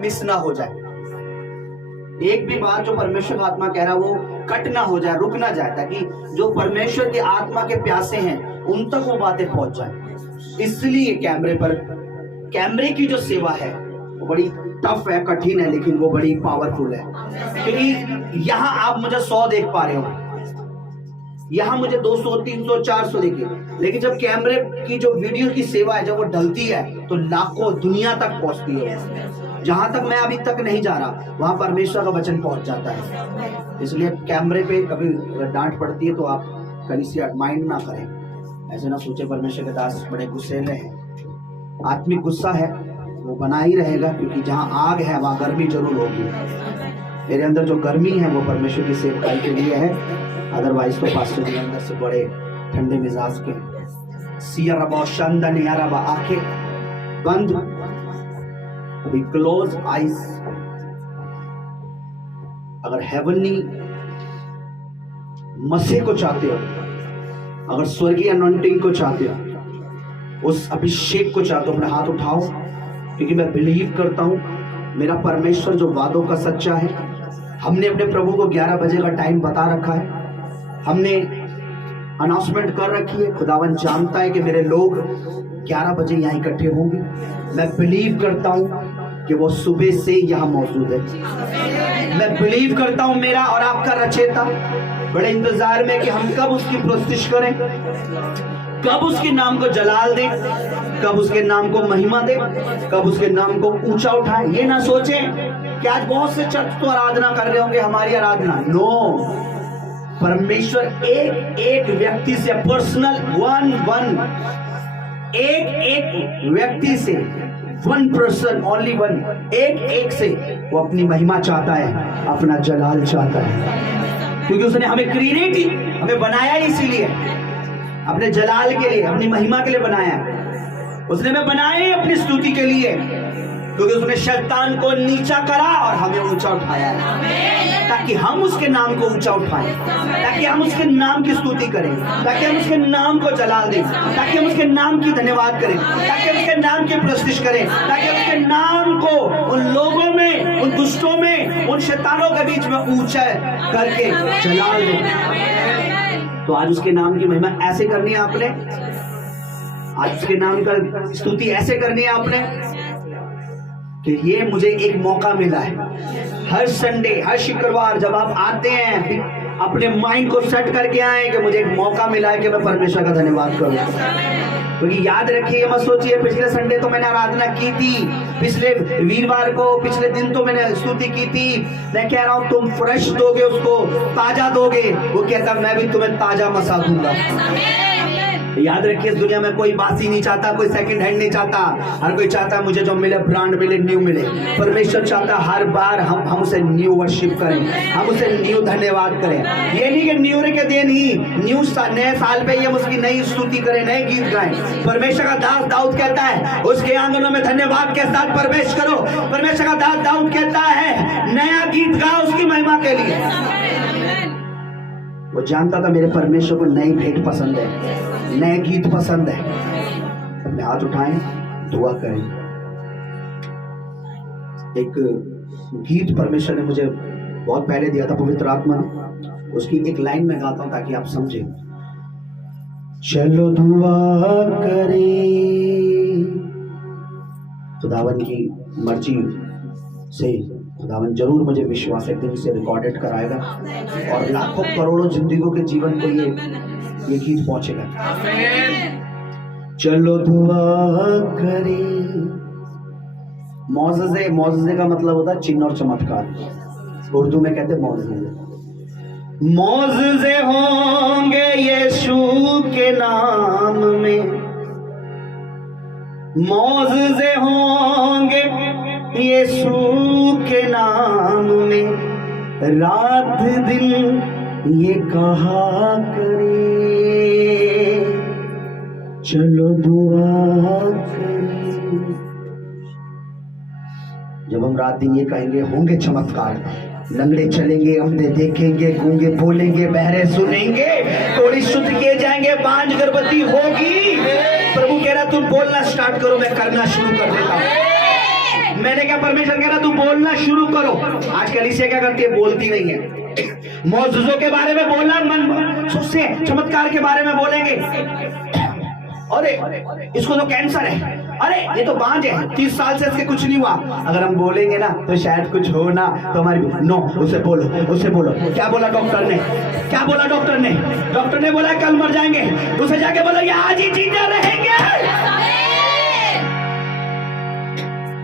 Miss ना हो जाए, एक भी बात जो परमेश्वर का आत्मा कह रहा है वो कट ना हो जाए, रुक ना जाए, ताकि जो परमेश्वर की आत्मा के प्यासे हैं उन तक वो बातें पहुंच जाए। इसलिए कैमरे की जो सेवा है वो बड़ी टफ है, कठिन है, लेकिन वो बड़ी पावरफुल है। क्योंकि यहाँ आप मुझे 100 देख पा रहे हो, यहाँ मुझे 200, 300, 400 देखिए, लेकिन जब कैमरे की जो वीडियो की सेवा है जब वो डलती है तो लाखों दुनिया तक पहुंचती है। जहां तक मैं अभी तक नहीं जा रहा वहां परमेश्वर का वचन पहुंच जाता है। इसलिए कैमरे पे कभी डांट पड़ती है तो आप कलीसिया माइंड ना करें, ऐसे ना सोचे परमेश्वर के दास बड़े गुस्सेले हैं। आत्मिक गुस्सा है वो बना ही रहेगा, क्योंकि जहाँ आग है वहां गर्मी जरूर होगी। मेरे अंदर जो गर्मी है वो परमेश्वर की सेवकाई के लिए है, अदरवाइज तो पास्टर जी अंदर से बड़े ठंडे मिजाज के। आंखें बंद, अभी क्लोज आइज। अगर हेवनली मसीह को चाहते हो, अगर स्वर्गीय अनॉइंटिंग को चाहते हो, उस अभिषेक को चाहते हो, अपने हाथ उठाओ, क्योंकि मैं बिलीव करता हूं मेरा परमेश्वर जो वादों का सच्चा है। हमने अपने प्रभु को 11 बजे का टाइम बता रखा है, हमने अनाउंसमेंट कर रखी है। खुदावन जानता है कि मेरे लोग 11 बजे यहाँ इकट्ठे होंगे। मैं बिलीव करता हूँ कि वो सुबह से यहाँ मौजूद है। मैं बिलीव करता हूँ मेरा और आपका रचेता बड़े इंतजार में कि हम कब उसकी प्रस्तुति करें, कब उसके नाम को जलाल दे, कब उसके नाम को महिमा दे, कब उसके नाम को ऊंचा उठाए। ये ना सोचें कि आज बहुत से चर्च तो आराधना कर रहे होंगे हमारी आराधना। नो, परमेश्वर एक एक व्यक्ति से पर्सनल एक व्यक्ति से 1 पर्सन, ओनली 1, एक से वो अपनी महिमा चाहता है, अपना जलाल चाहता है। क्योंकि उसने हमें क्रिएट ही, हमें बनाया ही इसीलिए, अपने जलाल के लिए, अपनी महिमा के लिए बनाया। उसने हमें बनाया ही अपनी स्तुति के लिए, क्योंकि उसने शैतान को नीचा करा और हमें ऊंचा उठाया है, ताकि हम उसके नाम को ऊंचा उठाएं, ताकि हम उसके नाम की स्तुति करें, ताकि हम उसके नाम को जलाल दें, ताकि हम उसके नाम की धन्यवाद करें, ताकि हम उसके नाम की प्रस्तुति करें, ताकि हम उसके नाम को उन लोगों में, उन दुष्टों में, उन शैतानों के बीच में ऊंचा करके जलाल दें। तो आज उसके नाम की महिमा ऐसे करनी है आपने, आज उसके नाम का स्तुति ऐसे करनी है आपने कि ये मुझे एक मौका मिला है। हर संडे, हर शुक्रवार जब आप आते हैं, अपने माइंड को सेट करके आए कि मुझे एक मौका मिला है कि मैं परमेश्वर का धन्यवाद करूं। क्योंकि याद रखिए, मत सोचिए पिछले संडे तो मैंने आराधना की थी, पिछले वीरवार को, पिछले दिन तो मैंने स्तुति की थी। मैं कह रहा हूं तुम फ्रेश दोगे, उसको ताजा दोगे, वो कहता मैं भी तुम्हें ताजा मसा दूंगा। याद रखिए, इस दुनिया में कोई बासी नहीं चाहता, कोई सेकंड हैंड नहीं चाहता, हर कोई चाहता है मुझे जो मिले ब्रांड मिले, न्यू मिले। परमेश्वर चाहता है हर बार हम उसे न्यू वर्शिप करें, हम उसे न्यू धन्यवाद करें। ये नहीं कि न्यू ईयर के दिन ही, नए साल पे हम उसकी नई स्तुति करें, नए गीत गाएं। परमेश्वर का दास दाऊद कहता है उसके आंगनों में धन्यवाद के साथ प्रवेश करो। परमेश्वर का दास दाऊद कहता है नया गीत गाओ उसकी महिमा के लिए। वो जानता था मेरे परमेश्वर को नई भेंट पसंद है, नए गीत पसंद है। अपने हाथ उठाएं, दुआ करें। एक गीत परमेश्वर ने मुझे बहुत पहले दिया था, पवित्र आत्मा, उसकी एक लाइन में गाता हूं ताकि आप समझें। चलो दुआ करें, खुदावन की मर्जी से खुदावन जरूर, मुझे विश्वास है, एक दिन इसे रिकॉर्डेड कराएगा और लाखों करोड़ों जिंदगियों के जीवन को ये गीत पहुंचेगा। चलो दुआ करें। मौजज़े का मतलब होता है चिन्ह और चमत्कार। उर्दू में कहते हैं मौजज़े होंगे यीशु के नाम में, मौजज़े होंगे यीशु के नाम में, रात दिन ये कहा करे, चलो दुआ करें। जब हम रात दिन ये कहेंगे होंगे चमत्कार, लंगड़े चलेंगे, अंधे देखेंगे, गूंगे बोलेंगे, बहरे सुनेंगे, कोड़ी शुद्ध किए जाएंगे, बांझ गर्भवती होगी। प्रभु कह रहा तुम बोलना स्टार्ट करो, मैं करना शुरू कर देता हूं। मैंने क्या, परमेश्वर कह रहा तू बोलना शुरू करो। आज कलीसिया क्या करती है, बोलती नहीं है। मौजूदों के बारे में बोलना, मन उससे चमत्कार के बारे में बोलेंगे, अरे इसको तो कैंसर है, अरे ये तो बांझ है, 30 साल से इसके कुछ नहीं हुआ। अगर हम बोलेंगे ना तो शायद कुछ हो ना, तो हमारी नो, उसे बोलो, उसे बोलो। क्या बोला डॉक्टर ने, क्या बोला डॉक्टर ने? डॉक्टर ने बोला कल मर जाएंगे, उसे जाके बोलो ये आज ही जिंदा रहेंगे।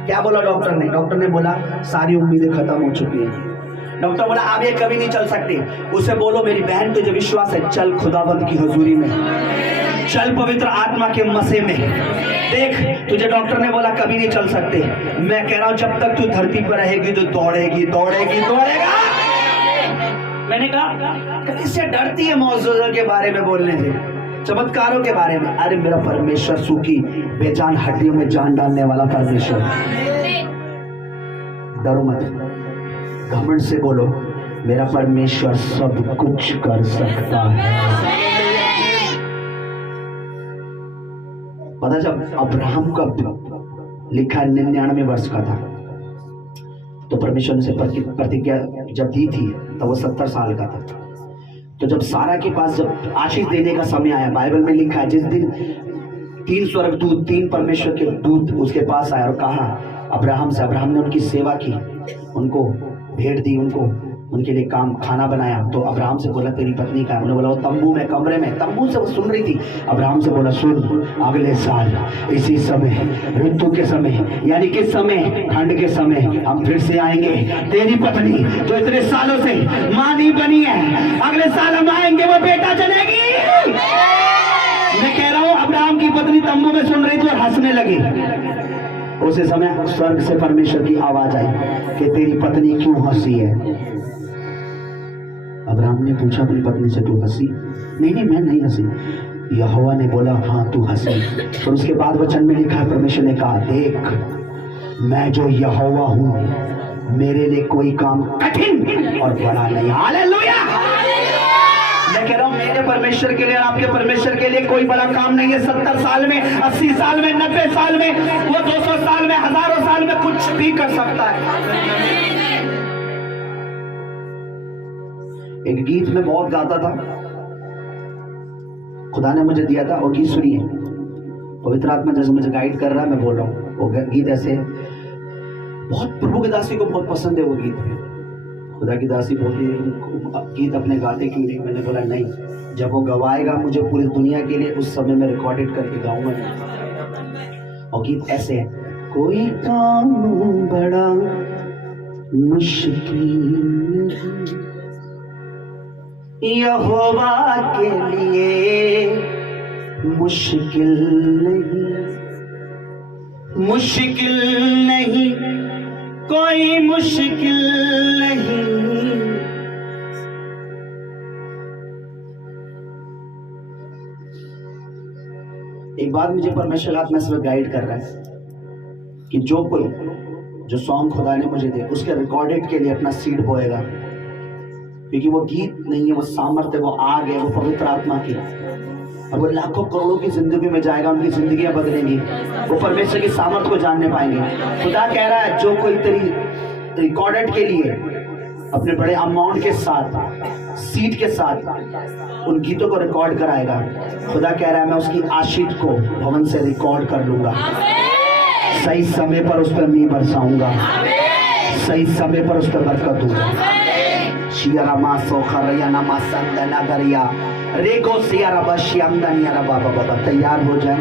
क्या बोला डॉक्टर ने? डॉक्टर ने बोला सारी उम्मीदें खत्म हो चुकी हैं। डॉक्टर बोला आप ये कभी नहीं चल सकते। उसे बोलो मेरी बहन तुझे विश्वास है, चल खुदावंत की हुजूरी में, चल पवित्र आत्मा के मसे में। देख तुझे डॉक्टर ने बोला कभी नहीं चल सकते, मैं कह रहा हूं जब तक तू धरती पर रहेगी तो दौड़ेगी, दौड़ेगी, दौड़ेगा। मैंने कहा इससे डरती है मौजूदा के बारे में बोलने से, चमत्कारों के बारे में। अरे मेरा परमेश्वर सूखी बेजान हड्डियों में जान डालने वाला परमेश्वर। डरो मत, घमंड से बोलो मेरा परमेश्वर सब कुछ कर सकता है। पता जब अब्राहम का लिखा 99 वर्ष का था, तो परमेश्वर ने से प्रतिज्ञा जब दी थी तब वो 70 साल का था। तो जब सारा के पास जब आशीष देने का समय आया, बाइबल में लिखा है जिस दिन 3 स्वर्गदूत 3 परमेश्वर के दूत उसके पास आए और कहा अब्राहम से, अब्राहम ने उनकी सेवा की, उनको भेंट दी, उनको उनके लिए काम खाना बनाया। तो अब्राहम से बोला तेरी पत्नी का है? उन्होंने बोला वो तंबू में, कमरे में। तंबू से वो सुन रही थी। अब्राहम से बोला सुन, अगले साल इसी समय, ऋतु के समय, यानी किस समय, ठंड के समय हम फिर से आएंगे। तेरी पत्नी जो इतने सालों से मां नहीं बनी है, अगले साल हम आएंगे, वो बेटा जनेगी। मैं कह रहा हूं अब्राहम की पत्नी तंबू में सुन रही थी और हंसने लगी। उसी समय स्वर्ग से परमेश्वर की आवाज आई कि तेरी पत्नी क्यों हंसी है? अब्राहम ने पूछा अपनी पत्नी से तू हंसी? नहीं नहीं मैं नहीं हंसी। यहोवा ने बोला हाँ तू हंसी। और उसके बाद वचन में लिखा है परमेश्वर ने कहा देख मैं जो यहोवा हूं, मेरे लिए कोई काम कठिन और बड़ा नहीं। हालेलुया। मैं कह रहा हूं मेरे परमेश्वर के लिए, आपके परमेश्वर के लिए कोई बड़ा काम नहीं है। 70 साल में, 80 साल में, 90 साल में, वो 200 साल में, हजारों साल में कुछ भी कर सकता है। एक गीत में बहुत गाता था, खुदा ने मुझे दिया था, और गीत सुनिए, पवित्र आत्मा जैसे मुझे गाइड कर रहा है मैं बोल रहा हूँ। वो गीत ऐसे बहुत, प्रभु की दासी को बहुत पसंद है वो गीत। खुदा की दासी बोली गीत अपने गाते क्यों नहीं? मैंने बोला नहीं, जब वो गवाएगा मुझे पूरी दुनिया के लिए, उस समय मैं रिकॉर्डेड करके गाऊंगा। और गीत ऐसे है, कोई काम बड़ा मुश्किल यहोवा के लिए मुश्किल नहीं, मुश्किल नहीं, कोई मुश्किल नहीं। एक बात मुझे परमेश्वर आत्मा से गाइड कर रहा है कि जो कोई जो सॉन्ग खुदा ने मुझे दिया उसके रिकॉर्डेड के लिए अपना सीड बोएगा, क्योंकि वो गीत नहीं है, वो सामर्थ्य, वो आग है, वो पवित्र आत्मा की, और वो लाखों करोड़ों की जिंदगी में जाएगा, उनकी जिंदगियां बदलेंगी, वो परमेश्वर की सामर्थ्य को जानने पाएंगे। खुदा कह रहा है जो कोई तेरी रिकॉर्डेड के लिए अपने बड़े अमाउंट के साथ, सीट के साथ उन गीतों को रिकॉर्ड कराएगा, खुदा कह रहा है मैं उसकी आशीष को भवन से रिकॉर्ड कर लूंगा, सही समय पर उस पर मैं बरसाऊंगा, सही समय पर उस पर बरकत दूंगा। शियारा मासो खरयाना मासंदना गरिया रेगो सियारा बशियंदनिया बाबा बाबा। तैयार हो जाए,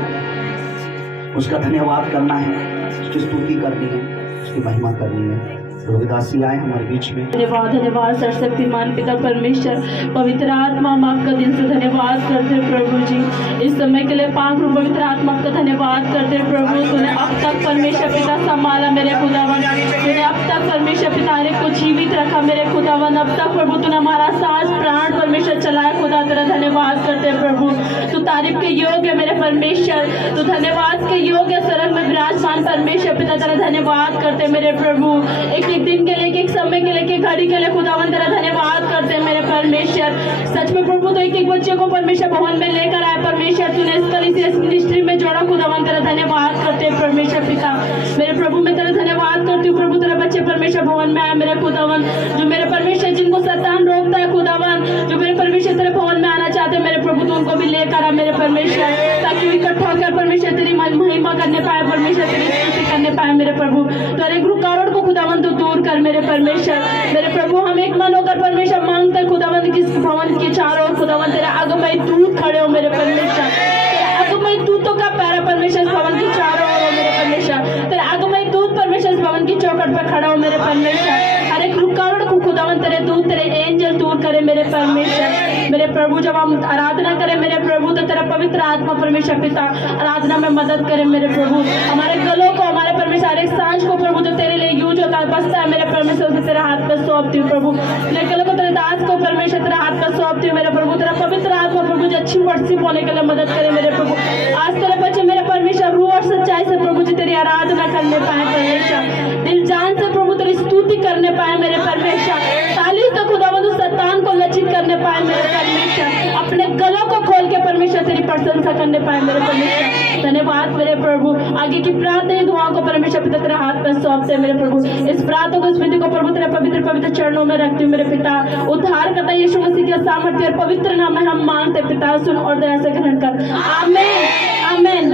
उसका धन्यवाद करना है, उसकी स्तुति करनी है, उसकी महिमा करनी है। रोहिदासी आए हमारे बीच में। धन्यवाद धन्यवाद सर्वशक्तिमान पिता परमेश्वर, पवित्र आत्मा हम आपका दिन से धन्यवाद करते प्रभु जी। इस समय के लिए पाक रूप पवित्र आत्मा का धन्यवाद करते प्रभु। तूने अब तक परमेश्वर पिता संभाला मेरे खुदावन, तूने अब तक परमेश्वर पिता ने को जीवित रखा मेरे खुदावन। अब तक प्रभु तूने हमारा सांस प्राण परमेश्वर चलाया खुदा, तेरा धन्यवाद करते प्रभु। तू तारीफ के योग्य है मेरे परमेश्वर, तू धन्यवाद के योग्य स्वर्ग में विराजमान परमेश्वर पिता, तेरा धन्यवाद करते मेरे प्रभु। एक दिन के लिए, एक समय के लिए, घड़ी के लिए खुदावन तेरा धन्यवाद करते हैं मेरे परमेश्वर। सच में प्रभु तो एक बच्चे को परमेश्वर भवन में लेकर आए परमेश्वर, तूने इस कलीसिया इस मिनिस्ट्री में जोड़ा खुदावन, तेरा धन्यवाद करते हैं परमेश्वर पिता। मेरे प्रभु मैं तेरा धन्यवाद प्रभु तेरे बच्चे परमेश्वर भवन में आए मेरे खुदावन, जो मेरे परमेश्वर जिनको शैतान रोकता है खुदावन, जो मेरे परमेश्वर तेरे भवन में आना चाहते हैं मेरे प्रभु, तो उनको भी लेकर आ मेरे परमेश्वर, ताकि इकट्ठा होकर परमेश्वर तेरी महिमा करने पाए, परमेश्वर तेरी स्तुति करने पाए मेरे प्रभु। तो हर एक रुकावट को खुदावन तो दूर कर मेरे परमेश्वर। मेरे प्रभु हम एक मन होकर परमेश्वर मांगते हैं खुदावन कि इस भवन के चारों ओर खुदावन तेरे आगमय दूत खड़े हो मेरे परमेश्वर, तेरे आगमय दूतों का पैरा परमेश्वर इस भवन के चारों ओर हो मेरे परमेश्वर, तेरे आगमय दूत परमेश्वर इस भवन की चौखट पर खड़ा हो मेरे परमेश्वर। हर एक रुकावट को खुदावन तेरे दूत तेरे एंजल दूर करे मेरे परमेश्वर। मेरे प्रभु जब हम आराधना करें मेरे प्रभु, तो तेरा पवित्र आत्मा परमेश्वर पिता आराधना में मदद करे मेरे प्रभु। हमारे गलों को हमारे परमेश्वर हर एक सांझ को प्रभु जो तेरे लिए यूज होता है बसता है मेरे परमेश्वर, से तेरे हाथ पर सौंपती हूँ प्रभु। मेरे गलों को तेरे दास को परमेश्वर तेरे हाथ पर सौंपती हूँ मेरे प्रभु। तेरा पवित्र आत्मा प्रभु जो अच्छी वर्षिप होने के लिए मदद करे मेरे प्रभु। आज तेरे बच्चे मेरे परमेश्वर रूह और सच्चाई से प्रभु जी तेरी आराधना करने पाए परमेश्वर, दिल जान से प्रभु तेरी स्तुति करने पाए मेरे परमेश्वर, ताली से खुदावंद शैतान को लज्जित करने पाए मेरे परमेश्वर, अपने गलों को खोल के परमेश्वर तेरी प्रशंसा करने पाए मेरे परमेश्वर। धन्यवाद मेरे प्रभु। आगे की प्रार्थना दुआओं को परमेश्वर पिता तेरे हाथ पर सौंपते हैं मेरे प्रभु। इस प्रार्थना को स्मृति को प्रभु तेरे पवित्र पवित्र चरणों में रखती हूँ मेरे पिता। उद्धार करता यीशु मसीह के सामर्थ्य और पवित्र नाम में हम मांगते पिता, सुन और दया से ग्रहण कर। आमीन आमीन।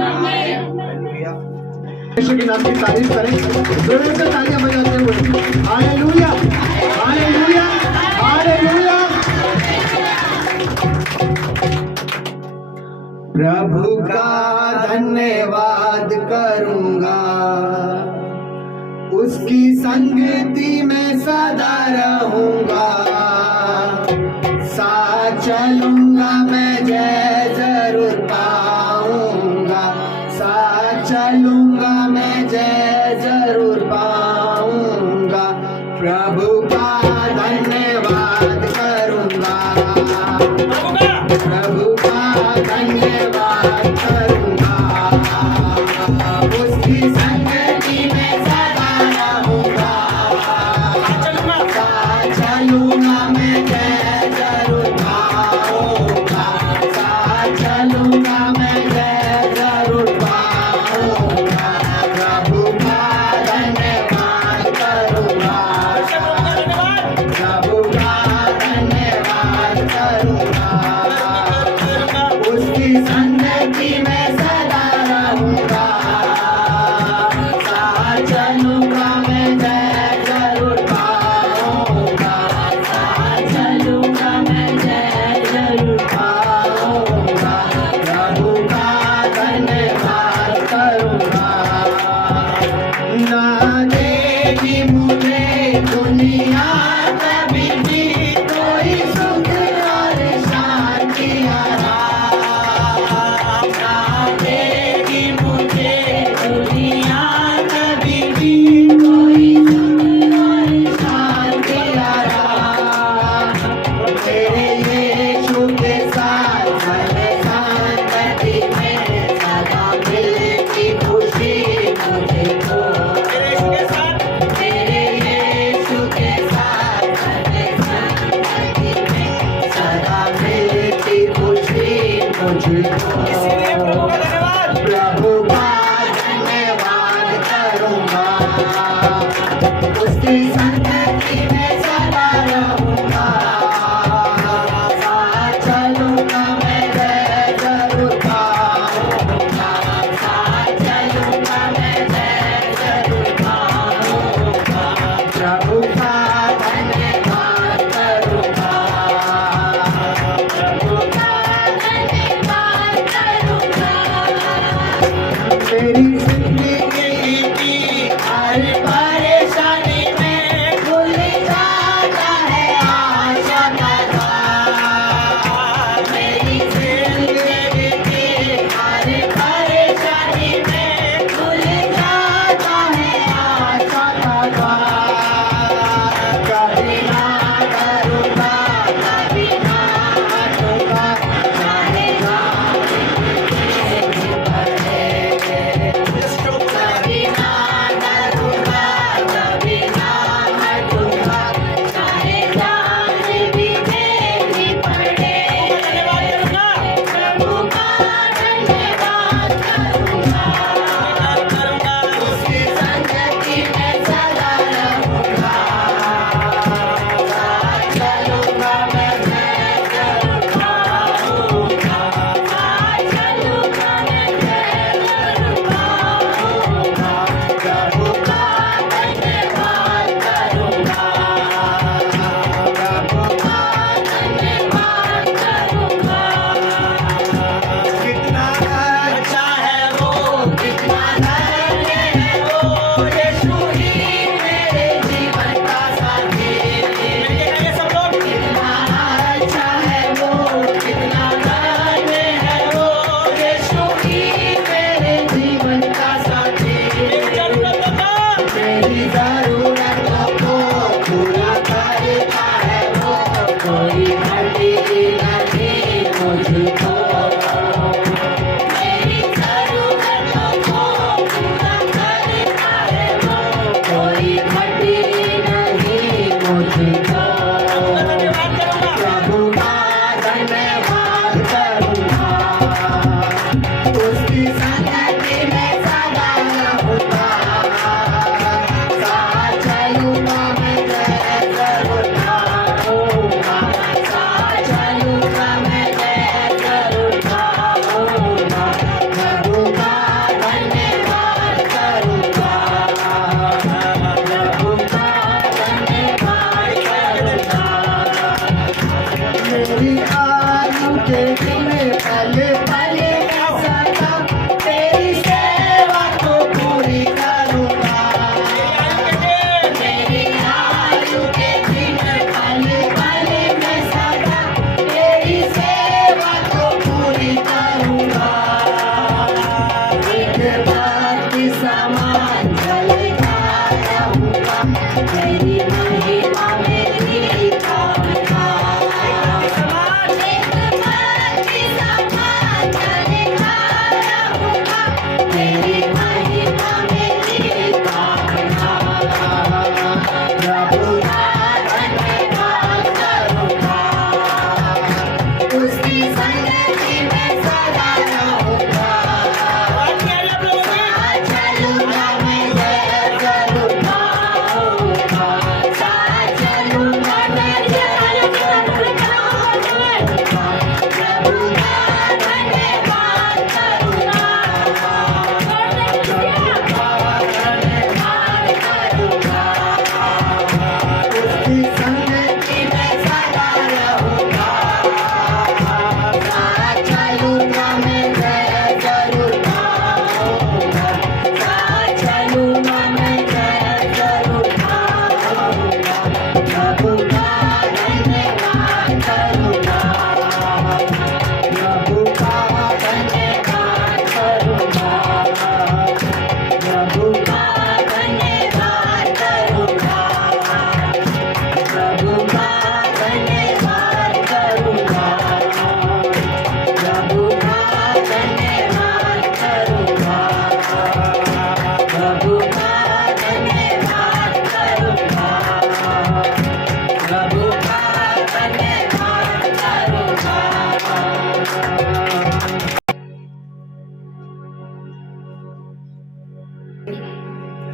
यीशु के नाम की तारीफ करें, जोरों से तालियां बजाते हुए। Hallelujah hallelujah hallelujah. प्रभु का धन्यवाद करूंगा, उसकी संगति में सदा रहूंगा, साथ चलूंगा मैं जय जरूर पाऊंगा, साथ चलूंगा मैं जय जरूर पाऊंगा। प्रभु का धन्यवाद करूंगा, प्रभु का धन्यवाद करूंगा, उसकी संगति में सदा रहूंगा, साथ चलूंगा मैं जय जरूर पाऊंगा, साथ चलूंगा मैं जय जरूर पाऊंगा। प्रभु का धन्यवाद करूंगा, प्रभु का धन्यवाद करूंगा, उसकी संगति में सदा रहूंगा, साथ चलूंगा मैं जय जरूर पाऊंगा, साथ चलूंगा मैं जय जरूर पाऊंगा। प्रभु का धन्यवाद करूंगा, ना देगी मुझे दुनिया कभी भी कोई सुख और शांति आराम, ना देगी मुझे दुनिया कभी भी कोई सुख और शांति आराम। तेरे यीशु के साथ हर संगति में सदा मिलती खुशी मुझको, तेरे यीशु के साथ हर संगति में सदा मिलती खुशी मुझको। प्रभु का धन्यवाद करूंगा, उसकी संगति में सदा रहूंगा, साथ चलूंगा मैं जय जरूर पाऊंगा, साथ चलूंगा मैं जय जरूर पाऊंगा। प्रभु का धन्यवाद करूंगा, प्रभु का धन्यवाद करूंगा। मेरी जिंदगी की हर परेशानी में खुल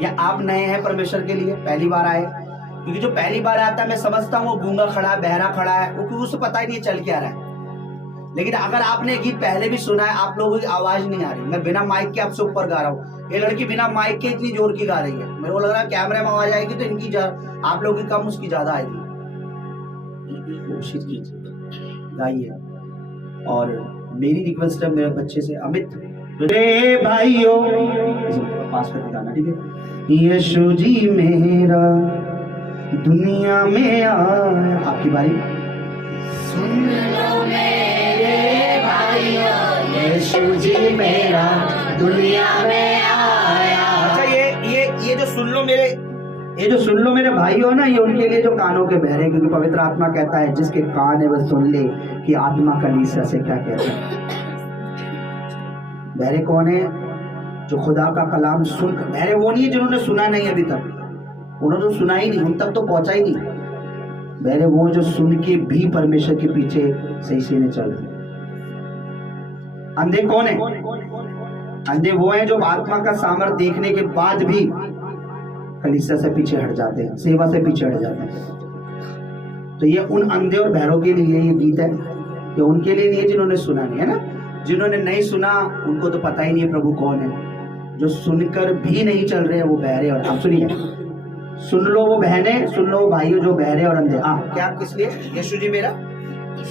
या आप नए हैं परमेश्वर के लिए, पहली बार आए? क्योंकि जो पहली बार आता है मैं समझता हूँ वो गूंगा खड़ा है, बहरा खड़ा है, क्योंकि उसे पता ही नहीं चल क्या रहा है। लेकिन अगर आपने गीत पहले भी सुना है, आप लोगों की आवाज नहीं आ रही, मैं बिना माइक के आपसे ऊपर गा रहा हूँ, ये लड़की बिना माइक के इतनी जोर की गा रही है, मेरे को लग रहा है कैमरे में आवाज आएगी तो इनकी आप लोगों की कम, उसकी ज्यादा आएगी। कोशिश कीजिए, गाइए। और मेरी रिक्वेस्ट है मेरे बच्चे से, अमित रे भाइयों पास करके गाना, ठीक है? यीशु जी मेरा दुनिया में आया, आपकी बारी। सुन लो मेरे भाइयों, यीशु जी मेरा दुनिया में आया। अच्छा, ये जो सुन लो मेरे भाइयों ना, ये उनके लिए जो कानों के बहरे, क्योंकि पवित्र आत्मा कहता है जिसके कान है वह सुन ले कि आत्मा कलीसिया से क्या कहता है। बहरे कौन है? जो खुदा का कलाम सुन, बहरे वो नहीं है जिन्होंने सुना नहीं अभी तक, उन्होंने तो सुना ही नहीं, उन तक तो पहुंचा ही नहीं। बहरे वो जो सुन के भी परमेश्वर के पीछे सही से नहीं चल रहे। अंधे कौन है? अंधे वो हैं जो आत्मा का सामर्थ देखने के बाद भी कलीसिया से पीछे हट जाते हैं, सेवा से पीछे हट जाते हैं। तो ये उन अंधे और बहरों के लिए ये गीत है, ये उनके लिए नहीं है जिन्होंने सुना नहीं, है ना? जिन्होंने नहीं सुना उनको तो पता ही नहीं है प्रभु कौन है। जो सुनकर भी नहीं चल रहे हैं वो बहरे। और आप सुनिए, सुन लो वो बहने, सुन लो वो भाइयों जो बहरे और अंधे। क्या किस लिए? यीशु जी मेरा,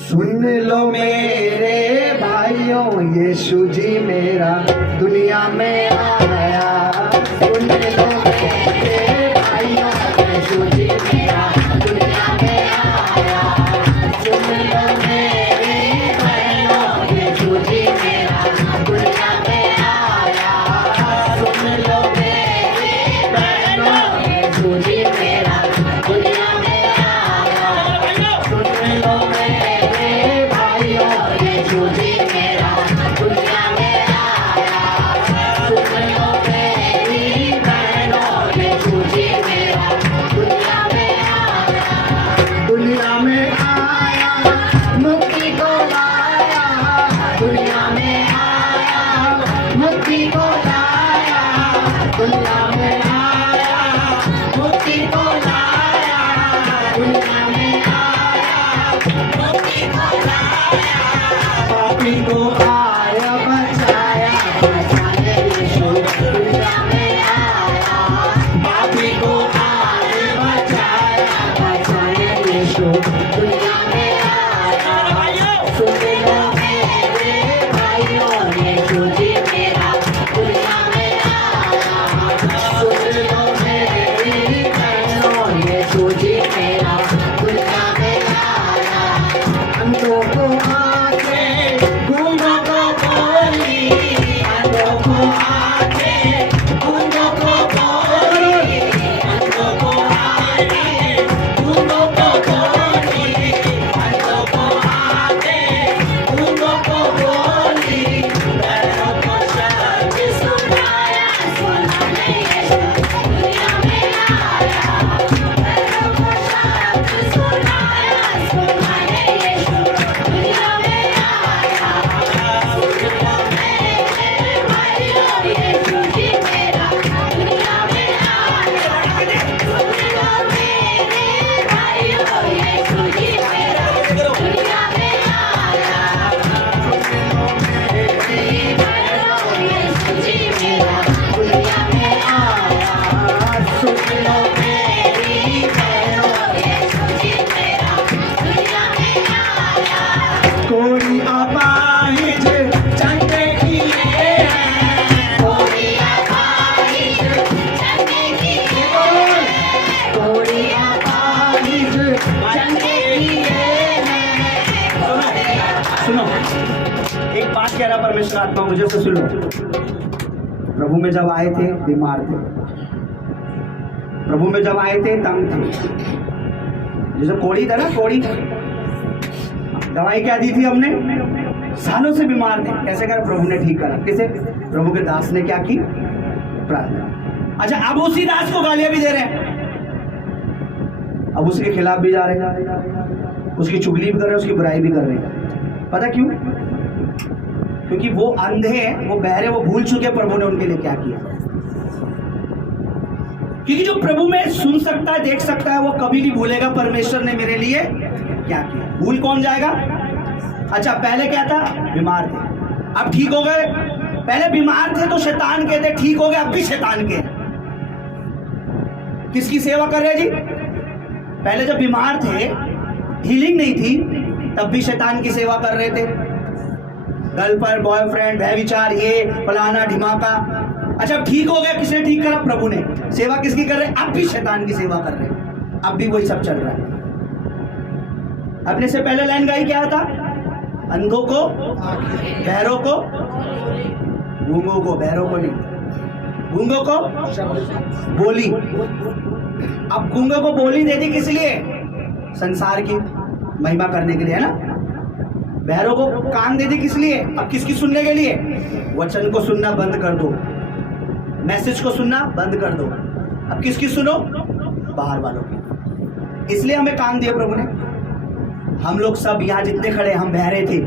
सुन लो मेरे भाइयों, यीशु जी मेरा दुनिया में आया। सुन लो मेरे भाइयों, यीशु जी मेरा दुनिया में आया। सुन लो मेरी बहनों, यीशु जी मेरा दुनिया में आया। सुन लो मेरी बहनों, यीशु जी मेरा दुनिया में आया। सुन लो मेरे भाइयों, यीशु जी मेरा दुनिया में आया। सुन लो मेरी बहनों, एक बात कह रहा परमेश्वर आत्मा मुझे से सुनो। प्रभु में जब आए थे बीमार थे, प्रभु में जब आए थे तंग थे, जैसे कोड़ी था ना, कोड़ी दवाई क्या दी थी हमने, सालों से बीमार थे, कैसे करा प्रभु ने ठीक करा, किसे, प्रभु के दास ने क्या की, प्रार्थना। अच्छा अब उसी दास को गालियां भी दे रहे हैं, अब उसके खिलाफ भी जा रहे हैं, उसकी चुगली भी कर रहे हैं, उसकी बुराई भी कर रहे हैं। पता क्यों? क्योंकि वो अंधे हैं, वो बहरे, वो भूल चुके प्रभु ने उनके लिए क्या किया। क्योंकि जो प्रभु में सुन सकता है, देख सकता है, वो कभी नहीं भूलेगा परमेश्वर ने मेरे लिए क्या किया। भूल कौन जाएगा? अच्छा पहले क्या था, बीमार थे, अब ठीक हो गए। पहले बीमार थे तो शैतान के थे, ठीक हो गए अब भी शैतान के। किसकी सेवा कर रहे जी? पहले जब बीमार थे, हीलिंग नहीं थी, तब भी शैतान की सेवा कर रहे थे। गर्लफ्रेंड, बॉयफ्रेंड, व्यभिचार, ये फलाना ढिमाका। अच्छा अब ठीक हो गया, किसने ठीक करा? प्रभु ने। सेवा किसकी कर रहे हैं? अब भी शैतान की सेवा कर रहे हैं, अब भी वही सब चल रहा है। अपने से पहले लाइन गाई क्या था? अंधों को, बहरों को, गूंगों को, बहरों को नहीं, गूंगों को बोली। अब गूंगों को बोली दे दी किस लिए? संसार की महिमा करने के लिए, है ना। बहरों को कान दे दी किस लिए? अब किसकी सुनने के लिए? वचन को सुनना बंद कर दो, मैसेज को सुनना बंद कर दो। अब किसकी सुनो? बाहर वालों की। इसलिए हमें कान दिए प्रभु ने। हम लोग सब यहाँ जितने खड़े, हम बहरे थे,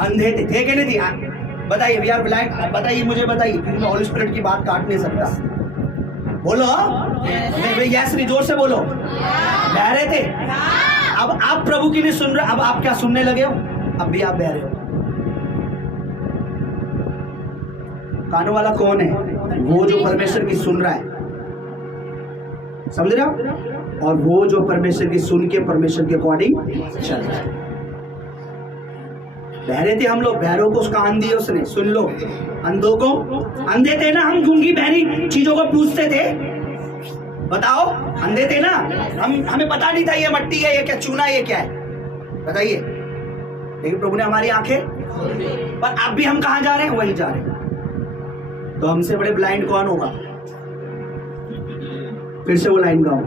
अंधे थे कि नहीं थे? बताइए वी आर ब्लाइंड, बताइए, मुझे बताइए, क्योंकि मैं होली स्पिरिट की बात काट नहीं सकता। बोलो यस नहीं, जोर से बोलो। बहरे थे, अब आप प्रभु की नहीं सुन रहे, अब आप क्या सुनने लगे हो? अब भी आप बहरे हो। कानों वाला कौन है? वो जो परमेश्वर की सुन रहा है, समझ रहे हो? और वो जो परमेश्वर की सुन के परमेश्वर के अकॉर्डिंग चल रहा है। बहरे थे हम लोग, बहरों को कान दिए उसने, सुन लो। अंधों को, अंधे थे ना हम, गूंगी बहरी चीजों को पूछते थे। बताओ, अंधे थे ना हम, हमें पता नहीं था ये मट्टी है, ये क्या चूना, ये क्या है, बताइए। लेकिन प्रभु ने हमारी आंखें, पर अब भी हम कहां जा रहे हैं? वही जा रहे हैं। तो हमसे बड़े ब्लाइंड कौन होगा? फिर से वो लाइन गाओ।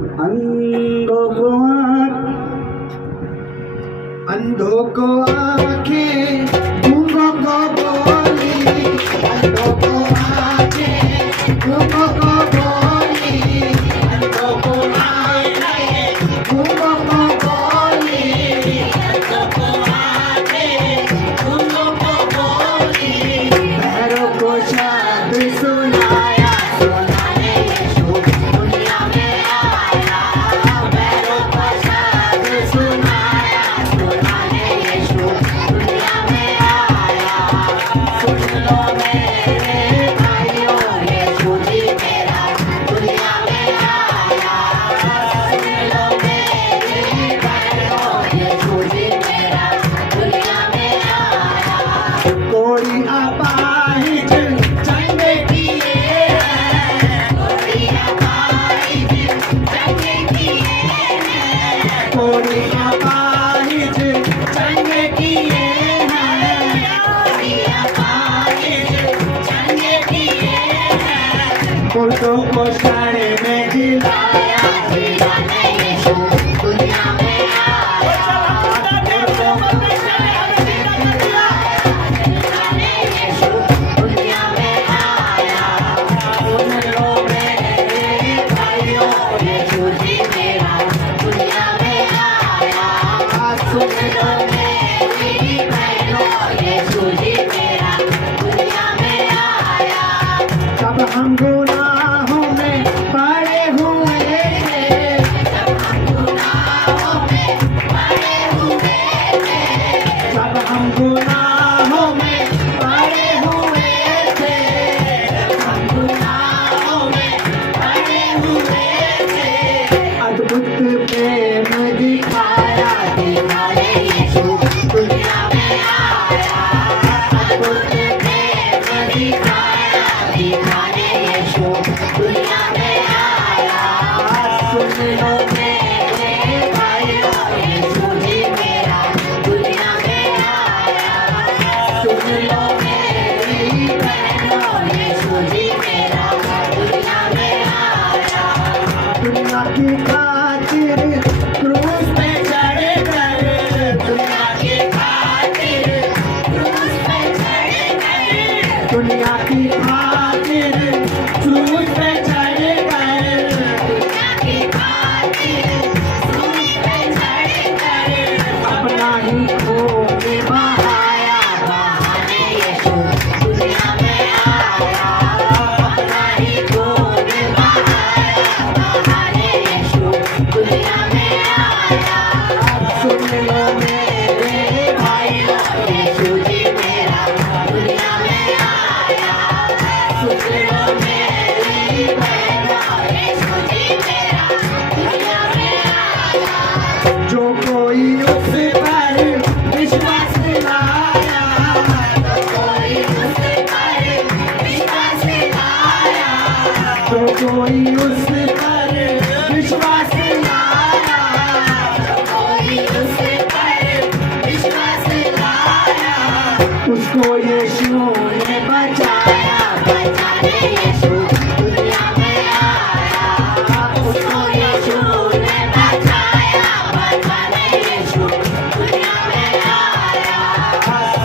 अंधों को आंखें, गूंगों को बोली, अंधों को आंखें, गूंगों को बोली, अंधों को आंखें, गूंगों को बोली, अंधों को आंखें, गूंगों को बोली, बहरों को शब्द सुनाया, सुनाने यीशु दुनिया में आया, बहरों को शब्द सुनाया, सुनाने यीशु दुनिया में आया। सुन लो मेरे भाइयों, यीशु जी मेरा दुनिया में आया। सुन लो मेरे भाइयों, यीशु जी मेरा दुनिया में आया। कोई अपाहिज चंगे किए हैं, कोई अपाहिज चंगे किए हैं, कोई अपाहिज चंगे किए हैं, कोई अपाहिज चंगे किए हैं। पुरुषों को क्षण में जिलाया, जिलाने यीशु दुनिया में आया। पुरुषों को क्षण में जिलाने यीशु दुनिया में आया। सुन लो मेरे भाइयों, यीशु जी मेरा दुनिया में आया। सुन लो मेरी बहनों, यीशु जी मेरा दुनिया में आया। जब हम गुनाहों में पड़े हुए थे, जब हम गुनाहों में पड़े हुए थे, जब हम गुनाहों में पड़े हुए थे, जब हम गुनाहों में पड़े हुए थे, अद्भुत प्रेम दिखाया, दिखाए यीशु दुनिया में आया। अद्भुत प्रेम दिखाया, दिखाए यीशु दुनिया में आया। सुन लो मेरे भाइयों, यीशु जी मेरा दुनिया में आया। सुन खातिर क्रूस पे चढ़े कर, दुनिया की खातिर क्रूस पे चढ़े कर, दुनिया की खातिर क्रूस पे चढ़े कर, दुनिया की खातिर क्रूस पे चढ़े कर, अपना ही खून बहाया, बहाने यीशु दुनिया में आया, अपना ही खून बहाया, बहाने यीशु दुनिया में आया। सुन लो मेरे भाइयों, यीशु जी मेरा दुनिया में आया, सुन लो मेरी बहनों, यीशु जी मेरा दुनिया में आया। जो कोई उस पर विश्वास लाया, कोई उस पर विश्वास लाया, जो कोई उस पर विश्वास लाया, कोई उस पर विश्वास लाया, उसको यीशु ने बचाया, बचाने यीशु दुनिया में आया, उसको यीशु ने बचाया, बचाने यीशु दुनिया में आया।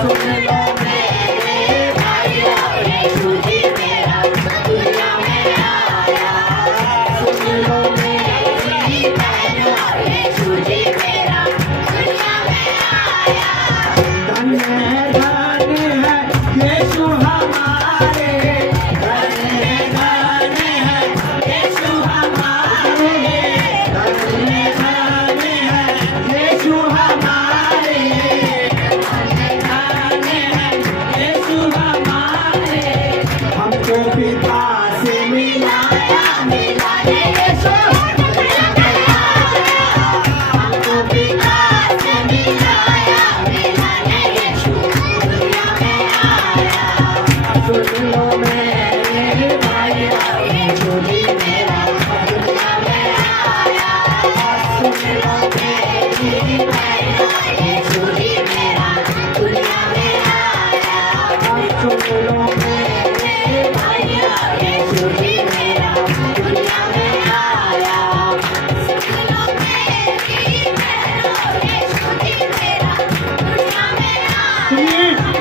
सुन लो मेरे भाइयों, यीशु जी मेरा दुनिया में आया, सुन लो मेरी बहनों, यीशु जी मेरा दुनिया में आया। धन्य है यीशु हमारे, धन्य है यीशु हमारे, धन्य है यीशु हमारे, यीशु हमारे, हमको पिता से मिलाया, मिलाने यीशु दुनिया में आया, हमको पिता से मिलाया, मिलाने यीशु दुनिया में आया। सुन लो मेरे भाइयों, यीशु जी मेरा दुनिया में आया, सुन लो मेरी बहनों, यीशु जी मेरा दुनिया में आया। सुन लो मेरे भाइयों, यीशु जी मेरा दुनिया में आया, सुन लो मेरी बहनों, यीशु जी मेरा दुनिया में आया।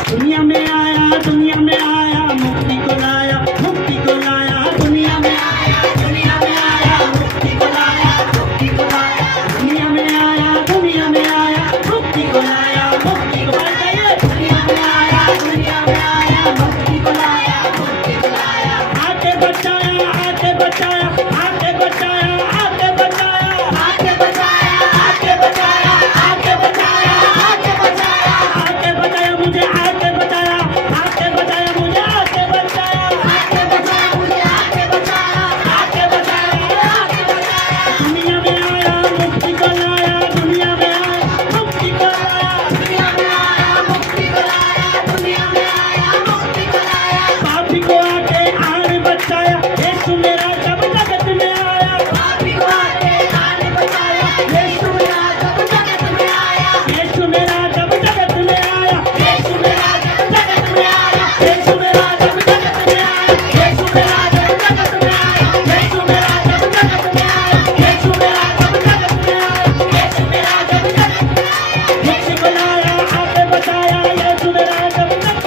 दुनिया में आया, दुनिया में आया, मुक्ति को लाया, मुक्ति को लाया, दुनिया में आया, दुनिया में आया, मुक्ति को लाया, मुक्ति को लाया, दुनिया में आया, दुनिया में आया, मुक्ति को लाया, मुक्ति को लाया, दुनिया में आया, दुनिया में आया, मुक्ति को लाया, मुक्ति को लाया, आके बचाया, आके बचाया, आके बचाया, आके बचाया, आके बचाया, आके बचाया, आके बचाया, आके बचाया, आके बचाया मुझे, आके बचाया, आके बचाया मुझे, आके बचाया, आके बचाया मुझे, आके बचाया, आके बचाया, आके बचाया, दुनिया में आया, मुक्ति को लाया, दुनिया में आया, मुक्ति को लाया, दुनिया में आया, मुक्ति को लाया, दुनिया में आया, मुक्ति को लाया, पापी को आके आने बचाया, यीशु मेरा जब जगत में आया, पापी को आके आने बचाया, यीशु मेरा जब जगत में आया, यीशु मेरा जब जगत में आया, यीशु मेरा जब जगत में आया, यीशु मेरा जब जगत में आया, यीशु मेरा जब जगत में आया, यीशु मेरा जब जगत में आया, यीशु मेरा जब जगत में आया, यीशु मेरा जब जगत में आया, मुक्ति को लाया, आके बचाया, यीशु मेरा जब जगत,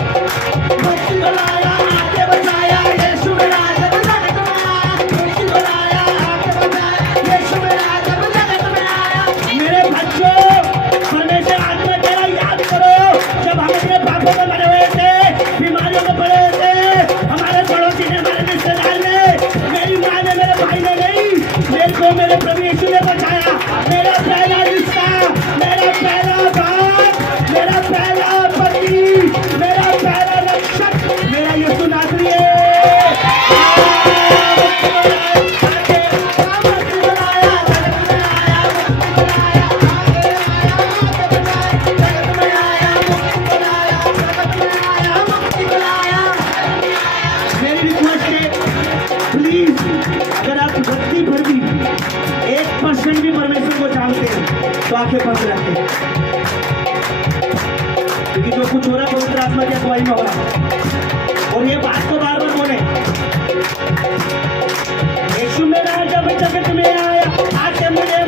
मुक्ति को लाया, आके बचाया, यीशु मेरा जब जगत में आया, मुक्ति को लाया, आके बचाया, यीशु मेरा जब जगत में आया। मेरे बच्चों, परमेश्वर आत्मा तेरा याद करो, जब हम अपने पापों में पड़े हुए थे, बीमारियों में पड़े हुए थे, हमारे पड़ोसी ने, हमारे रिश्तेदार ने, मेरी माँ ने, मेरे भाई ने नहीं, मेरे को मेरे प्रभु यीशु ने बचाया। मेरा पहला रिश्ता, मेरा पहला बाप, मेरा पहला पति, मेरा पहला रक्षक, मेरा यीशु नासरी है। मेरी रिक्वेस्ट है, प्लीज, अगर आप भक्ति भर भी 1% भी परमेश्वर को जानते हैं तो आंखें बंद रखें, क्योंकि जो कुछ हो रहा है पवित्र आत्मा की अगुवाई में हो रहा है। और ये बात को बार बार बोले, यीशु मेरा जब जगत में आया, आके मुझे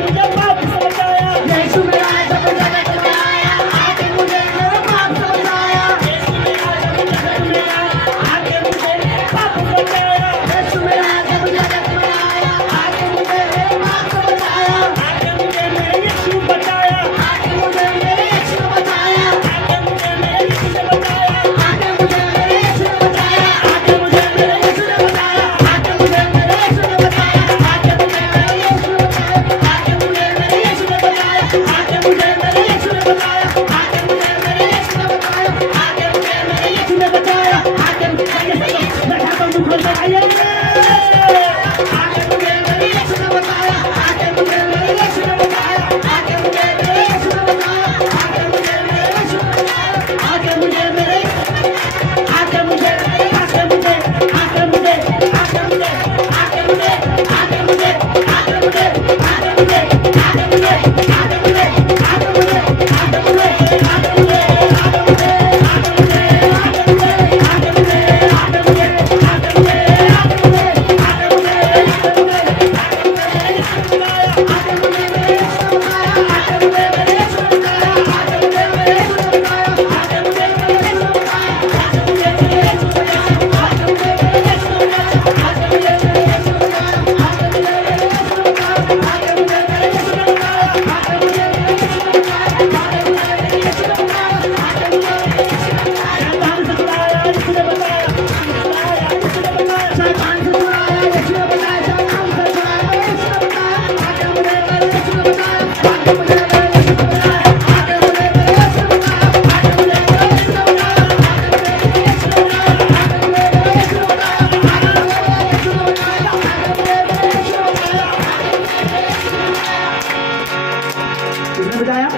किसने बजाया?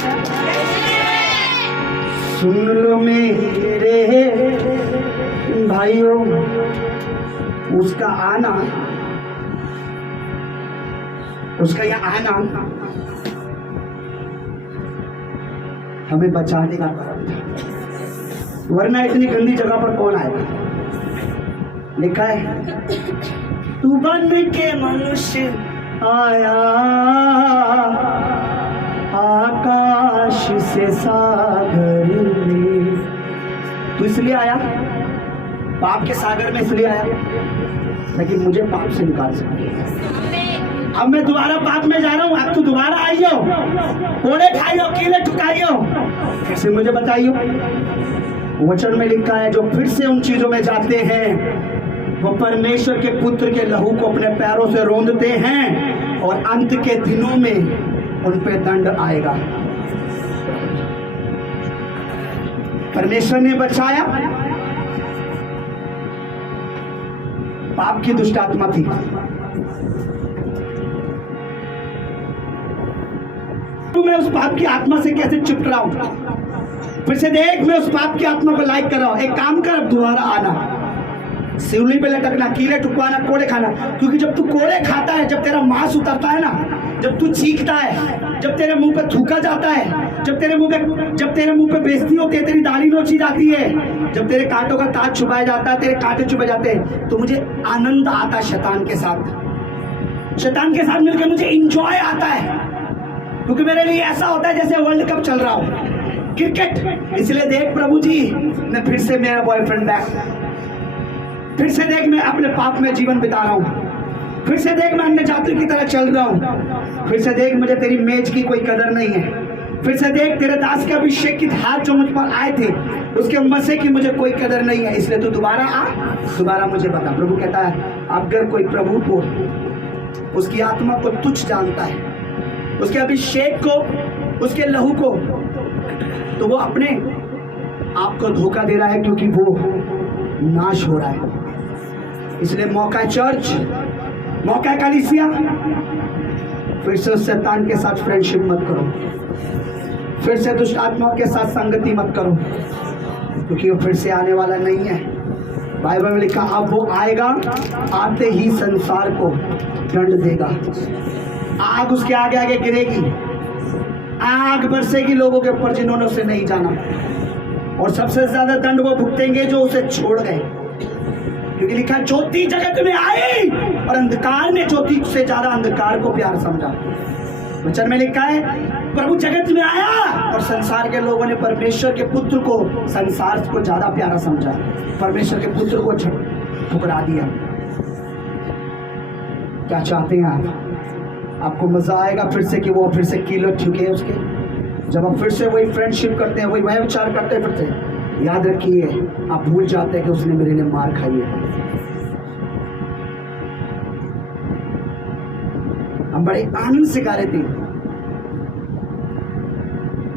सुन लो मेरे भाइयों, उसका आना, उसका यह आना हमें बचाने का कारण था, वरना इतनी गंदी जगह पर कौन आएगा। लिखा है तू बन के मनुष्य आया, आकाश से सागर में। तू इसलिए आया, पाप के सागर में इसलिए आया लेकिन मुझे पाप से निकाल सके। अब मैं दोबारा पाप में जा रहा हूँ, अब तू दोबारा आइयो, कोड़े खाइयो, कीले ठुकाइयो, कैसे मुझे बताइयो। वचन में लिखा है जो फिर से उन चीजों में जाते हैं वो परमेश्वर के पुत्र के लहू को अपने पैरों से रौंदते हैं और अंत के दिनों में उन पे दंड आएगा। परमेश्वर ने बचाया, पाप की दुष्ट आत्मा थी। मैं उस पाप की आत्मा से कैसे चिपक रहा हूं। फिर से देख, मैं उस पाप की आत्मा को लाइक कर रहा हूं। एक काम कर, अब दोबारा आना, सिवली पे लटकना, कीले ठुकवाना, कोड़े खाना। क्योंकि जब तू कोड़े खाता है, जब तेरा मांस उतरता है ना, जब तू चीखता है, जब तेरे मुंह पे थूका जाता है, जब तेरे मुंह पे बेइज्जती होती है, तेरी दाढ़ी नोची जाती है, जब तेरे कांटों का ताज छुपाया जाता है, तेरे कांटे छुपे जाते हैं, तो मुझे आनंद आता है। शैतान के साथ मिलकर मुझे इंजॉय आता है, क्योंकि मेरे लिए ऐसा होता है जैसे वर्ल्ड कप चल रहा हो, क्रिकेट। इसलिए देख प्रभु जी, मैं फिर से मेरा बॉयफ्रेंड बैक, फिर से देख मैं अपने पाप में जीवन बिता रहा हूँ, फिर से देख मैं अन्य जाति की तरह चल रहा हूँ, फिर से देख मुझे तेरी मेज की कोई कदर नहीं है, फिर से देख तेरे दास के अभिषेक की हाथ जो मुझ पर आए थे उसके मसे की मुझे कोई कदर नहीं है। इसलिए तू दोबारा आ, दोबारा मुझे बता। प्रभु कहता है अगर कोई प्रभु को, उसकी आत्मा को तुच्छ जानता है, उसके अभिषेक को, उसके लहू को, तो वो अपने आप को धोखा दे रहा है, क्योंकि वो नाश हो रहा है। इसलिए मौका है चर्च, मौका है कलीसिया, फिर से शैतान के साथ फ्रेंडशिप मत करो, फिर से दुष्ट आत्माओं के साथ संगति मत करो, क्योंकि वो फिर से आने वाला नहीं है। बाइबल में लिखा अब वो आएगा, आते ही संसार को दंड देगा। आग उसके आगे आगे गिरेगी, आग बरसेगी लोगों के ऊपर जिन्होंने उसे नहीं जाना, और सबसे ज्यादा दंड वो भुगतेंगे जो उसे छोड़ गए, क्योंकि लिखा ज्योति जगत में आई और अंधकार ने ज्योति से ज्यादा अंधकार को प्यार समझा। वचन में लिखा है प्रभु जगत में आया और संसार के लोगों ने परमेश्वर के पुत्र को संसार को ज्यादा प्यारा समझा, परमेश्वर के पुत्र को ठुकरा दिया। क्या चाहते हैं आप? आपको मजा आएगा फिर से कि वो फिर से कीलो ठुके उसके, जब आप फिर से वही फ्रेंडशिप करते हैं, वही वह विचार करते हैं, फिर से याद रखिए आप भूल जाते हैं कि उसने मेरे लिए मार खाई है। हम बड़े आनंद से गा रहे थे,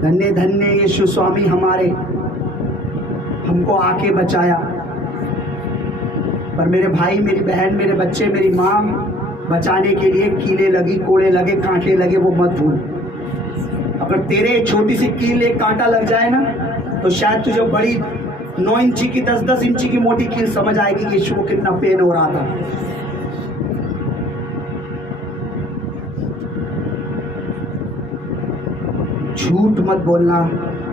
धन्य धन्य यीशु स्वामी हमारे, हमको आके बचाया। पर मेरे भाई, मेरी बहन, मेरे बच्चे, मेरी माँ बचाने के लिए कीले लगी, कोड़े लगे, कांटे लगे, वो मत भूल। अगर तेरे छोटी सी कील एक कांटा लग जाए ना, तो शायद तुझे बड़ी 9 इंची की 10-10 इंची की मोटी कील समझ आएगी कि यीशु को कितना पेन हो रहा था। झूठ मत बोलना।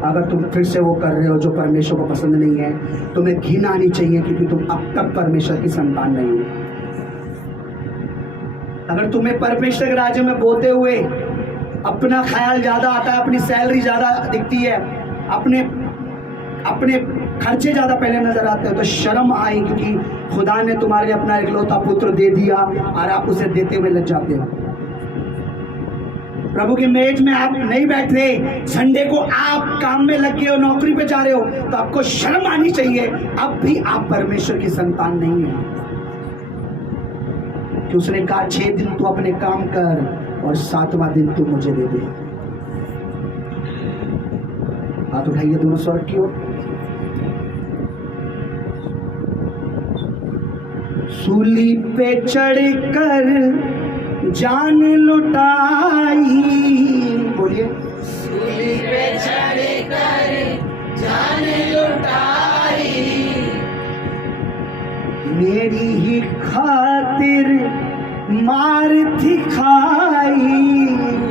अगर तुम फिर से वो कर रहे हो जो परमेश्वर को पसंद नहीं है, तुम्हें घिन आनी चाहिए, क्योंकि तुम अब तक परमेश्वर की संतान नहीं हो। अगर तुम्हें परमेश्वर के राज्य में बोलते हुए अपना ख्याल ज्यादा आता है, अपनी सैलरी ज्यादा दिखती है, अपने खर्चे ज्यादा पहले नजर आते हैं, तो शर्म आई, क्योंकि खुदा ने तुम्हारे लिए अपना इकलौता पुत्र दे दिया और आप उसे देते हुए लग जाते हो। प्रभु की मेज में आप नहीं बैठ रहे, संडे को आप काम में लग गए हो, नौकरी पे जा रहे हो, तो आपको शर्म आनी चाहिए। अब भी आप परमेश्वर की संतान नहीं है, कि उसने कहा 6 दिन तू अपने काम कर और 7वां दिन तू मुझे दे दे। हाथ उठाइए दोनों स्वर्ग की ओर। सूली पे चढ़कर जान लुटाई, बोलिए। सूली पे चढ़कर जान लुटाई, मेरी ही खातिर मार थी खाई,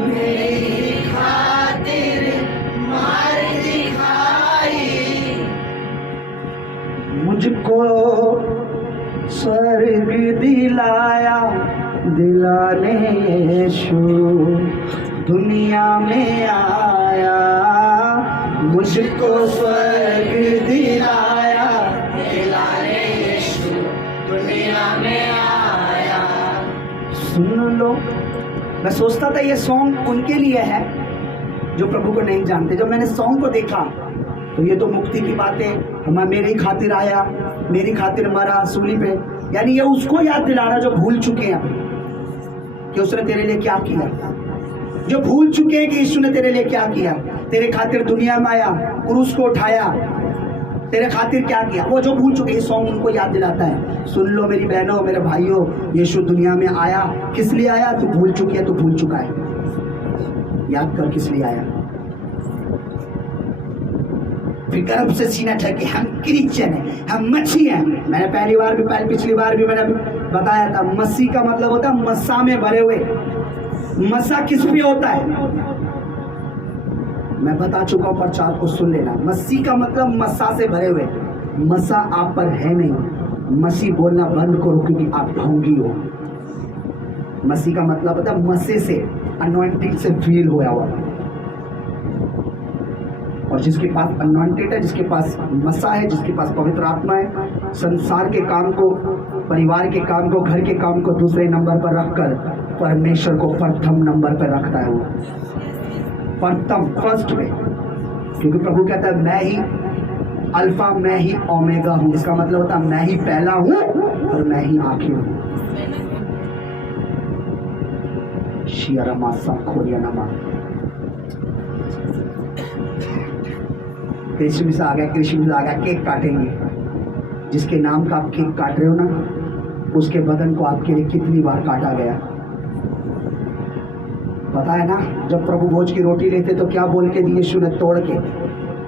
मेरी खातिर मार दिखाई, मुझको स्वर्ग दिलाया दिलाने शो दुनिया में आया, मुझको स्वर्ग दिलाया दिलाने यीशु दुनिया में आया। सुन लो। मैं सोचता था ये सॉन्ग उनके लिए है जो प्रभु को नहीं जानते। जब मैंने सॉन्ग को देखा तो ये तो मुक्ति की बात है, हम मेरे ही खातिर आया, मेरी खातिर मरा सूली पे, यानी ये उसको याद दिला रहा जो भूल चुके हैं कि उसने तेरे लिए क्या किया, जो भूल चुके हैं कि यीशु ने तेरे लिए क्या किया, तेरे खातिर दुनिया में आया, क्रूस को उठाया, तेरे खातिर क्या किया, वो जो भूल चुके हैं सॉन्ग उनको याद दिलाता है। सुन लो मेरी बहनों मेरे भाइयों, यीशु दुनिया में आया, किस लिए आया? तू भूल चुकी है, तू भूल चुका है, याद कर किस लिए आया। फिर गर्भ से सीना ठके हम क्रिश्चियन हैं, हम मच्छी हैं। मैंने पिछली बार भी मैंने बताया था, मसीह का मतलब होता है मस्सा में भरे हुए। मस्सा किस पे होता है मैं बता चुका हूं, प्रचार को सुन लेना। मसीह का मतलब मस्सा से भरे हुए। मस्सा आप पर है नहीं, मसीह बोलना बंद करो क्योंकि आप ढोंगी हो। मसीह का मतलब होता है मस्से से, अनॉइंटिंग से फील हुआ हुआ। और जिसके पास अनॉइंटेड है, जिसके पास मसा है, जिसके पास पवित्र आत्मा है, संसार के काम को, परिवार के काम को, घर के काम को दूसरे नंबर पर रखकर परमेश्वर को प्रथम नंबर पर रखता है। वो प्रथम, फर्स्ट में, क्योंकि प्रभु कहता है मैं ही अल्फा, मैं ही ओमेगा हूँ। इसका मतलब होता है मैं ही पहला हूँ और मैं ही आखिर हूँ। शियारामा सा खोरियानामा। क्रिसमस आ गया, क्रिसमस आ गया, केक काटेंगे। जिसके नाम का आप केक काट रहे हो ना, उसके बदन को आपके लिए कितनी बार काटा गया पता है ना। जब प्रभु भोज की रोटी लेते तो क्या बोल के दिए यीशु ने तोड़ के,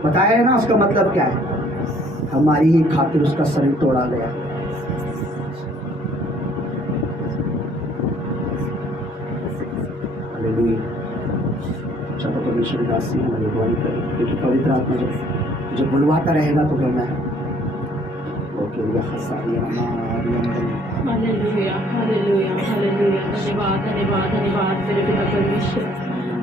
बताया है ना उसका मतलब क्या है। हमारी ही खातिर उसका शरीर तोड़ा गया। हालेलुया। चलो परमेश्वर दास जी हमारी अगुवाई करें, क्योंकि पवित्र आत्मा जब बुलवाता रहेगा तो फिर मैं हालेलुया हालेलुया हालेलुया। धन्यवाद धन्यवाद धन्यवाद मेरे पिता परमेश्वर,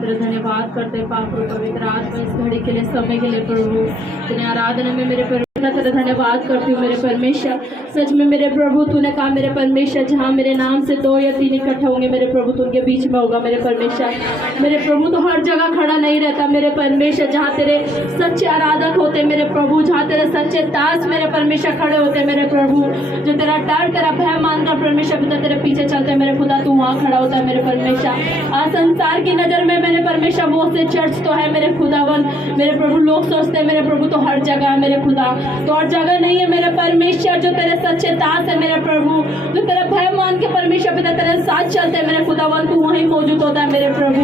तेरा धन्यवाद करते हैं पाप पवित्र आत्मा इस घड़ी के लिए, समय के लिए प्रभु। तेरे आराधना में मेरे परमेश्वर तेरा धन्यवाद करती हूँ मेरे परमेश्वर। सच में मेरे प्रभु तूने कहा मेरे परमेश्वर, जहाँ मेरे नाम से 2 या 3 इकट्ठे होंगे मेरे प्रभु तो उनके बीच में होगा मेरे परमेश्वर। मेरे प्रभु तो हर जगह खड़ा नहीं रहता मेरे परमेश्वर। जहाँ तेरे सच्चे आराधक होते मेरे प्रभु, जहाँ तेरे सच्चे दास मेरे परमेश्वर खड़े होते मेरे प्रभु, जो तेरा डर तेरा भय मानकर परमेश्वर पिता तेरे पीछे चलते मेरे खुदा, तू वहाँ खड़ा होता है मेरे परमेश्वर। आज संसार की नज़र में मेरे परमेश्वर वो से चर्च तो है मेरे खुदावन मेरे प्रभु। लोग सोचते हैं मेरे प्रभु तो हर जगह है मेरे खुदा, तो और जगह नहीं है मेरे परमेश्वर। जो तेरे सच्चे दास है मेरे प्रभु, जो तेरा भय मान के परमेश्वर पिता तेरे साथ चलते हैं मेरे खुदावन, तू वहीं मौजूद होता है मेरे प्रभु।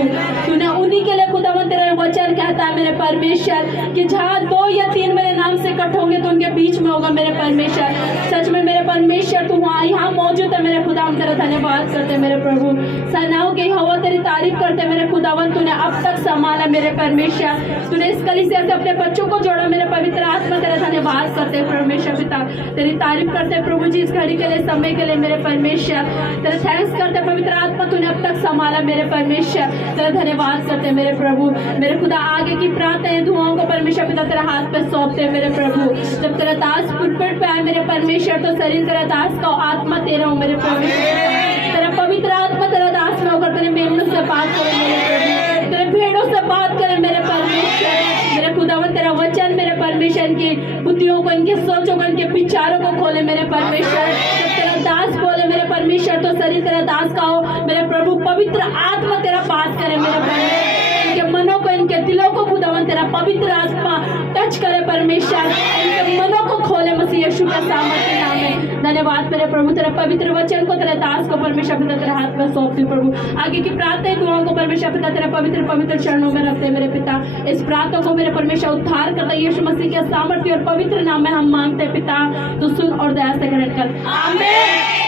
तूने उन्हीं के लिए खुदावन तेरा वचन कहता है मेरे परमेश्वर कि जहाँ 2 या 3 मेरे नाम से इकट्ठे होंगे तो उनके बीच में होगा मेरे परमेश्वर। सच में मेरे परमेश्वर तू वहाँ यहाँ मौजूद है मेरे खुदा। हम तेरा धन्यवाद करते हैं मेरे प्रभु। सेनाओं की हवा तेरी तारीफ करते मेरे खुदावन। तूने अब तक संभाला मेरे परमेश्वर, तूने इस कलीसिया से अपने बच्चों को जोड़ा मेरे पवित्र आत्मा। तेरा धन्यवाद करते हैं परमेश्वर पिता, तेरी तारीफ करते हैं प्रभु जी इस घड़ी के लिए, समय के लिए मेरे परमेश्वर। तेरा थैंक्स करते हैं पवित्र आत्मा, तूने अब तक संभाला मेरे परमेश्वर। तेरा धन्यवाद करते हैं मेरे प्रभु। मेरे खुदा आगे की प्रार्थना दुआओं को परमेश्वर पिता तेरा हाथ पे सौंपते हैं मेरे प्रभु। जब तेरा दास पुलपिट पे आए मेरे परमेश्वर तो शरीर तेरा दास का आत्मा तेरा हो मेरे परमेश्वर। तेरा पवित्र आत्मा तेरा दास में होकर तेरे मेमनों से बात करे मेरे प्रभु, तेरे भेड़ों से बात करे मेरे परमेश्वर। मेरे खुदावन तेरा वचन मेरे परमेश्वर इनकी बुद्धियों को, इनके सोचों को, इनके विचारों को खोले मेरे परमेश्वर। जब तेरा दास बोले मेरे परमेश्वर तो शरीर तेरा दास का हो मेरे प्रभु। पवित्र आत्मा तेरा बात करे मेरे परमेश्वर, इनके मनों को, इनके दिलों को खुदावन तेरा पवित्र आत्मा टच करे परमेश्वर, इनके मनों को खोले मसीह यीशु के सामर्थ्य नाम में। धन्यवाद मेरे प्रभु, तेरे पवित्र वचन को तेरे दास को परमेश्वर पिता तेरे हाथ में सौंपती प्रभु। आगे की प्रार्थना दुआओं को परमेश्वर पिता तेरे पवित्र पवित्र चरणों में रखते मेरे पिता। इस प्रार्थना को मेरे परमेश्वर उद्धार करता यीशु मसीह के सामर्थ्य और पवित्र नाम में हम मांगते पिता, तो सुन और दया से ग्रहण कर, आमीन।